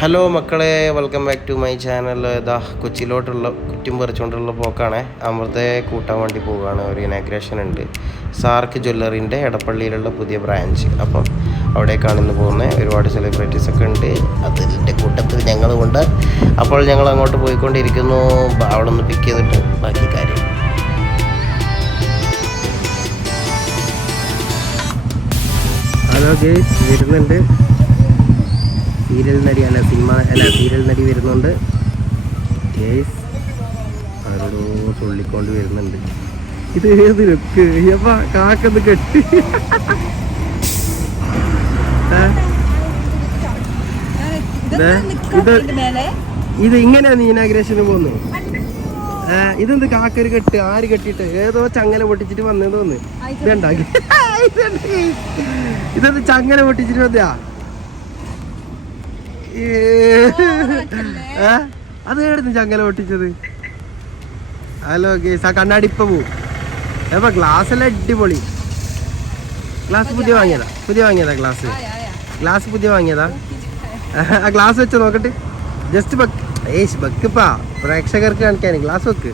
Hello മക്കളെ, welcome back to my channel. ഇതാ കൊച്ചിയിലോട്ടുള്ള കുറ്റും പറിച്ചുകൊണ്ടുള്ള പോക്കാണ്. അമൃതയെ കൂട്ടാൻ വേണ്ടി പോവുകയാണ്. ഒരു ഇനാഗ്രേഷൻ ഉണ്ട്, സാർക്ക് ജ്വല്ലറിൻ്റെ എടപ്പള്ളിയിലുള്ള പുതിയ ബ്രാഞ്ച്. അപ്പം അവിടേക്കാണ് ഇന്ന് പോകുന്നത്. ഒരുപാട് സെലിബ്രിറ്റീസ് ഒക്കെ ഉണ്ട്, അതിൻ്റെ കൂട്ടത്തിൽ ഞങ്ങളുമുണ്ട്. അപ്പോൾ ഞങ്ങൾ അങ്ങോട്ട് പോയിക്കൊണ്ടിരിക്കുന്നു. അവിടെ നിന്ന് പിക്ക് ചെയ്തിട്ട് ബാക്കി കാര്യം. ഹലോ ഗേസ്, വരുന്നുണ്ട്. സീരിയൽ നടി സീരിയൽ നടി വരുന്നുണ്ട്. കേസ് ആരോടോ ചൊല്ലിക്കൊണ്ട് വരുന്നുണ്ട്. ഇത് ഏത് ലുക്ക് അപ്പ കാക്കന്ന് കെട്ടി. ഇത് ഇങ്ങനെയാണ് ഇനാഗ്രേഷന് പോകുന്നത്. ഇതെന്ത് കാക്കൊരു കെട്ട്, ആര് കെട്ടിട്ട് ഏതോ ചങ്ങല പൊട്ടിച്ചിട്ട് വന്നേ തോന്നുന്നു. ഇതുണ്ടാക്കി ഇതെന്ത് ചങ്ങല പൊട്ടിച്ചിട്ട് വന്നയാ. അത് ഏടുന്നു ചങ്ങല പൊട്ടിച്ചത്. ഹലോ ഗേസ്, ആ കണ്ണാടി ഇപ്പൊ പോവും. അപ്പൊ ഗ്ലാസ് എല്ലാം അടിപൊളി. ഗ്ലാസ് പുതിയ വാങ്ങിയതാ ഗ്ലാസ് പുതിയ വാങ്ങിയതാ. ആ ഗ്ലാസ് വെച്ച് നോക്കട്ടെ, ജസ്റ്റ് വെക്കപ്പാ, പ്രേക്ഷകർക്ക് കാണിക്കാൻ ഗ്ലാസ് വെക്ക്,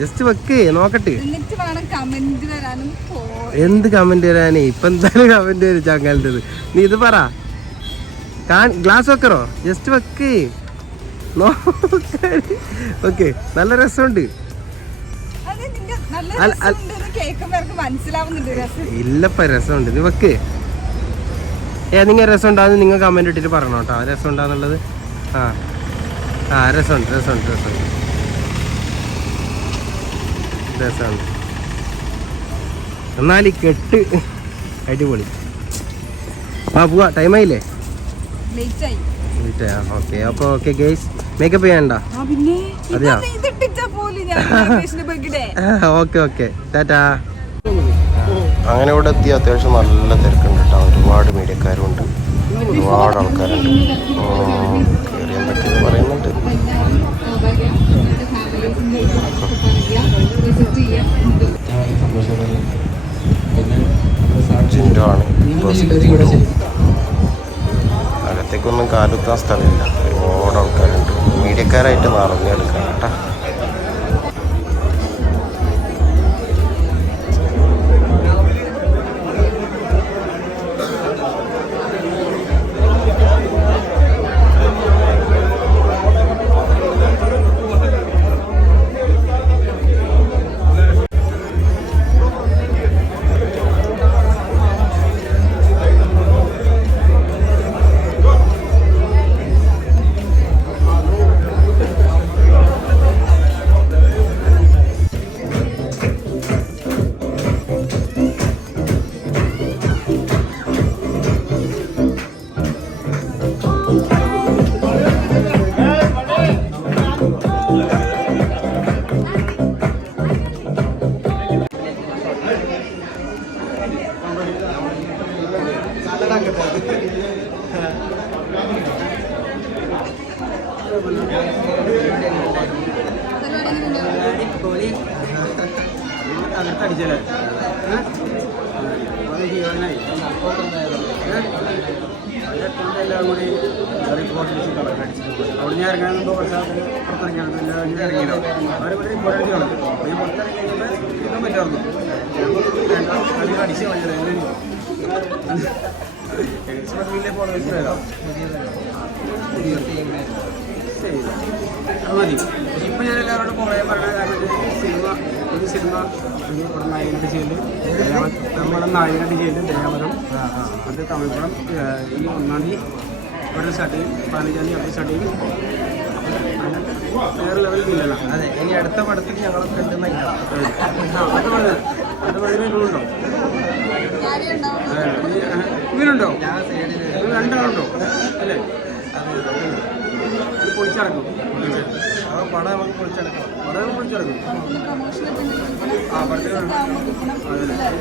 ജസ്റ്റ് വെക്ക് നോക്കട്ടെ. എന്ത് കമന്റ് വരാനേ, ഇപ്പൊ എന്തായാലും കമന്റ് വരും ചങ്ങലത്. നീ ഇത് പറ, ഗ്ലാസ് വെക്കറോ, ജസ്റ്റ് വെക്ക് ഓക്കെ. നല്ല രസമുണ്ട്. ഇല്ലപ്പ രസമുണ്ട്, നീ വെക്ക്. നിങ്ങൾ രസം ഉണ്ടാകുന്ന നിങ്ങൾ കമന്റ് ഇട്ടിട്ട് പറഞ്ഞോ കേട്ടോ, രസം ഉണ്ടാന്നുള്ളത്. രസമുണ്ട്. എന്നാൽ ഈ കെട്ട് അടിപൊളി. പോവാ, ടൈമായില്ലേ? ഓക്കെ, അപ്പൊ ഓക്കെ ഗേസ്, മേക്കപ്പ് ചെയ്യണ്ട? അതെയാ, ഓക്കെ ടാറ്റാ. അങ്ങനെ ഇവിടെ എത്തി. അത്യാവശ്യം നല്ല തിരക്കുണ്ട് കേട്ടോ, ഒരുപാട് മീഡിയക്കാരും ഉണ്ട്, ഒരുപാട് ആൾക്കാരുണ്ട്. കയറി എന്തൊക്കെ പറയുന്നുണ്ട്. ജിൻഡോ ആണ്, അകത്തേക്കൊന്നും കാലുത്താൻ സ്ഥലമില്ല, ഒരുപാട് ആൾക്കാരുണ്ട്. മീഡിയക്കാരായിട്ട് നിറഞ്ഞെടുക്കാം കേട്ടോ. അടിച്ചല്ലേ എല്ലാം കൂടി അവിടെ ഞാൻ ഇറങ്ങാൻ കുറച്ചാൽ പുറത്തിറങ്ങിയാണ് എല്ലാവരും ഇറങ്ങിയല്ലോ. അവർ പുറത്തേക്ക് കളഞ്ഞു. ഞാൻ പുറത്തിറങ്ങിയപ്പോൾ ഇതൊന്നും പറ്റാറുള്ളൂ. അതിൽ അടിച്ച് കളഞ്ഞത് പോകണം ഇഷ്ടമല്ലോ. അത് മതി. ഇപ്പം ഞാൻ എല്ലാവരോടും കുറേ പറഞ്ഞ കാരണം ഒരു സിനിമ നായകനായിട്ട് ചെയ്യല്, നമ്മുടെ നായകനായിട്ട് ചെയ്യല് ദേവരം. അത് തമിഴ്പടം ഈ 1-ാം തീയതി ഇവിടെ സ്റ്റാർട്ട് ചെയ്യും, 15-ാം തീയതി അവിടെ സ്റ്റാർട്ട് ചെയ്യും. വേറെ ലെവലിൽ ഇല്ലല്ലോ. അതെ, ഇനി അടുത്ത പടത്തിൽ ഞങ്ങളൊക്കെ ഉണ്ടെന്ന്. അത് പറയുന്നുണ്ടോ? ഇവരുണ്ടോ? രണ്ടാളുണ്ടോ? അല്ലേ? പൊളിച്ചടക്കും. പടം നമുക്ക് പൊളിച്ചടക്കാം.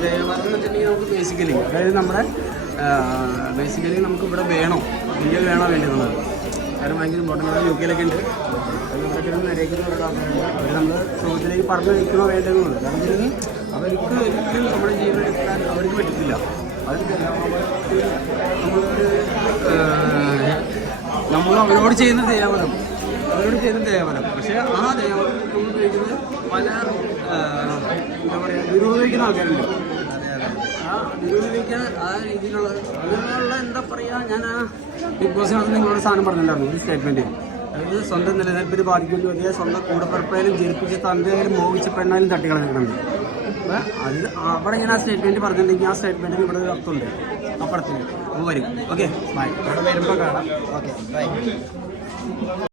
ദേവമാർക്കെന്നുവെച്ചിട്ടുണ്ടെങ്കിൽ നമുക്ക് ബേസിക്കലി, അതായത് നമ്മുടെ നമുക്ക് ഇവിടെ വേണോ, ഇന്ത്യയിൽ വേണോ വേണ്ടത്. കാരണം ഭയങ്കര ഇമ്പോർട്ടൻ്റ് ആണ്. UK യിലൊക്കെ ഉണ്ട്, ഇവിടെയൊക്കെ നിരയൊക്കെ അവർ നമ്മൾ ചോദ്യത്തിലേക്ക് പറഞ്ഞു വയ്ക്കണോ വേണ്ടതെന്നുള്ളത്. കാരണം അവർക്ക് ഒരിക്കലും നമ്മുടെ ജീവൻ എടുക്കാൻ അവർക്ക് പറ്റത്തില്ല. അവർക്ക് നമ്മളൊരു നമ്മൾ അവരോട് ചെയ്യുന്ന ദേവനം, പക്ഷേ ആ ദേവനം ഉപയോഗിക്കുന്നത് പല എന്താ പറയുക നിരോധിക്കുന്ന ആൾക്കാരുണ്ട്. ആ നിരോധിക്കാൻ ആ രീതിയിലുള്ള അതിനുള്ള എന്താ പറയുക, ഞാൻ ആ ബിഗ് ബോസിനകത്ത് നിങ്ങളോട് സാധനം പറഞ്ഞിട്ടുണ്ടായിരുന്നു ഒരു സ്റ്റേറ്റ്മെൻറ്റ്. അതായത് സ്വന്തം നിലനിൽപ്പിന് ബാധിക്കുന്ന വലിയ സ്വന്തം കൂടപ്പിറപ്പായാലും ജനിപ്പിച്ച തന്തയായാലും മോഹിച്ച പെണ്ണായാലും തട്ടിക്കളഞ്ഞിട്ടുണ്ട്. അപ്പോൾ അതിൽ അവിടെ ഞാൻ ആ സ്റ്റേറ്റ്മെൻറ്റ് പറഞ്ഞിട്ടുണ്ടെങ്കിൽ ആ സ്റ്റേറ്റ്മെൻറ്റിന് ഇവിടെ ഒരു അർത്ഥമുണ്ട് അപ്പുറത്തിന്. അപ്പോൾ വരും. Okay bye. അവിടെ വരുമ്പോൾ കാണാം. Okay bye.